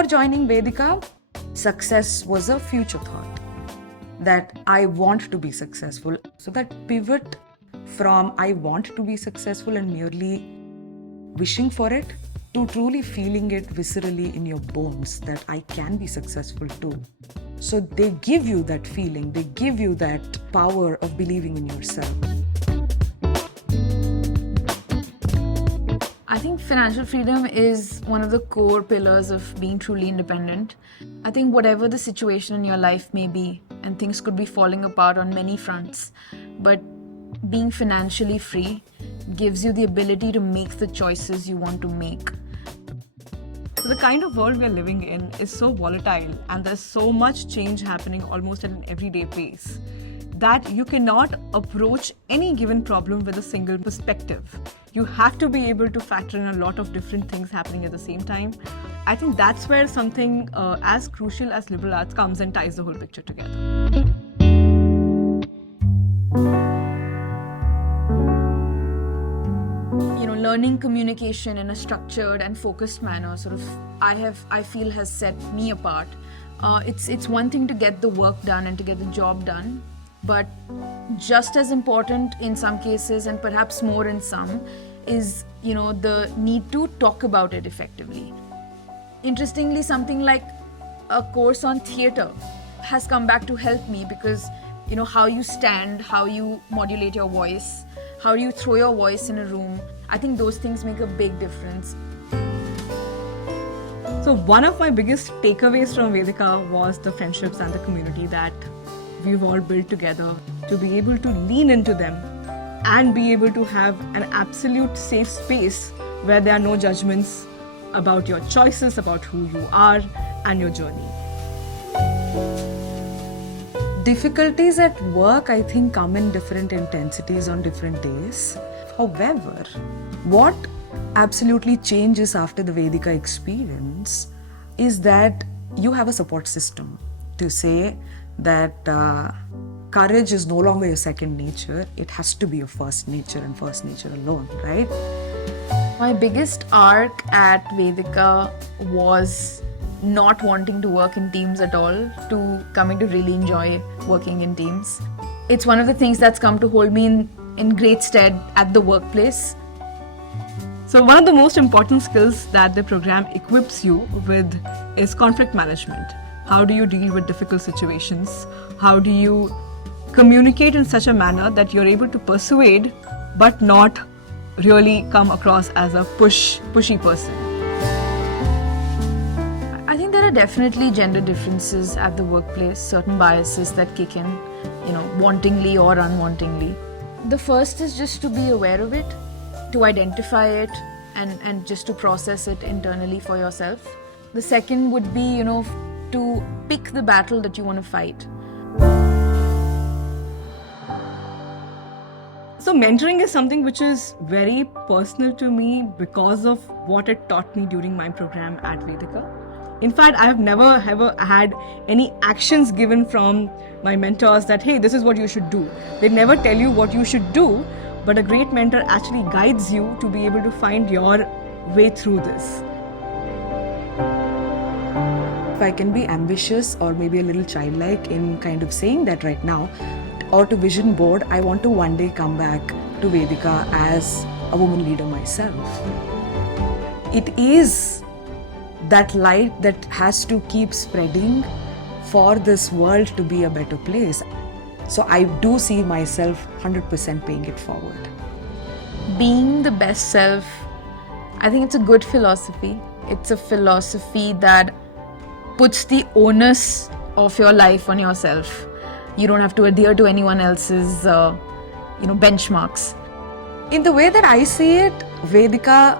Before joining Vedica, success was a future thought, that I want to be successful. So that pivot from I want to be successful and merely wishing for it to truly feeling it viscerally in your bones that I can be successful too. So they give you that feeling, they give you that power of believing in yourself. I think financial freedom is one of the core pillars of being truly independent. I think whatever the situation in your life may be, and things could be falling apart on many fronts, but being financially free gives you the ability to make the choices you want to make. The kind of world we are living in is so volatile, and there's so much change happening almost at an everyday pace that you cannot approach any given problem with a single perspective. You have to be able to factor in a lot of different things happening at the same time. I think that's where something as crucial as liberal arts comes and ties the whole picture together. Learning communication in a structured and focused manner I feel has set me apart. It's one thing to get the work done and to get the job done, but just as important in some cases, and perhaps more in some, is the need to talk about it effectively. Interestingly, something like a course on theatre has come back to help me, because how you stand, how you modulate your voice, how you throw your voice in a room, I think those things make a big difference. So one of my biggest takeaways from Vedica was the friendships and the community that we've all built together, to be able to lean into them and be able to have an absolute safe space where there are no judgments about your choices, about who you are and your journey. Difficulties at work, I think, come in different intensities on different days. However, what absolutely changes after the Vedica experience is that you have a support system to say that courage is no longer your second nature, it has to be your first nature and first nature alone, right? My biggest arc at Vedica was not wanting to work in teams at all, to coming to really enjoy working in teams. It's one of the things that's come to hold me in great stead at the workplace. So one of the most important skills that the program equips you with is conflict management. How do you deal with difficult situations? How do you communicate in such a manner that you're able to persuade but not really come across as a pushy person? I think there are definitely gender differences at the workplace, certain biases that kick in, wantingly or unwantingly. The first is just to be aware of it, to identify it, and just to process it internally for yourself. The second would be, to pick the battle that you want to fight. So mentoring is something which is very personal to me because of what it taught me during my program at Vedica. In fact, I have never ever had any actions given from my mentors that, hey, this is what you should do. They never tell you what you should do, but a great mentor actually guides you to be able to find your way through this. If I can be ambitious or maybe a little childlike in kind of saying that right now, or to vision board, I want to one day come back to Vedica as a woman leader myself. It is that light that has to keep spreading for this world to be a better place. So I do see myself 100% paying it forward. Being the best self, I think it's a good philosophy. It's a philosophy that puts the onus of your life on yourself. You don't have to adhere to anyone else's, benchmarks. In the way that I see it, Vedica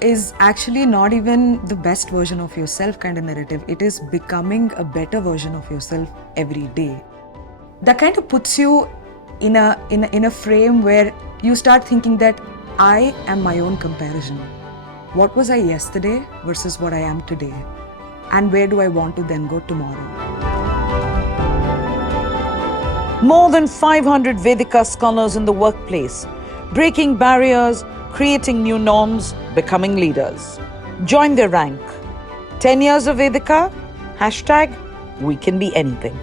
is actually not even the best version of yourself kind of narrative. It is becoming a better version of yourself every day. That kind of puts you in a frame where you start thinking that I am my own comparison. What was I yesterday versus what I am today? And where do I want to then go tomorrow? More than 500 Vedica scholars in the workplace, breaking barriers, creating new norms, becoming leaders. Join their rank. 10 years of Vedica, hashtag we can be anything.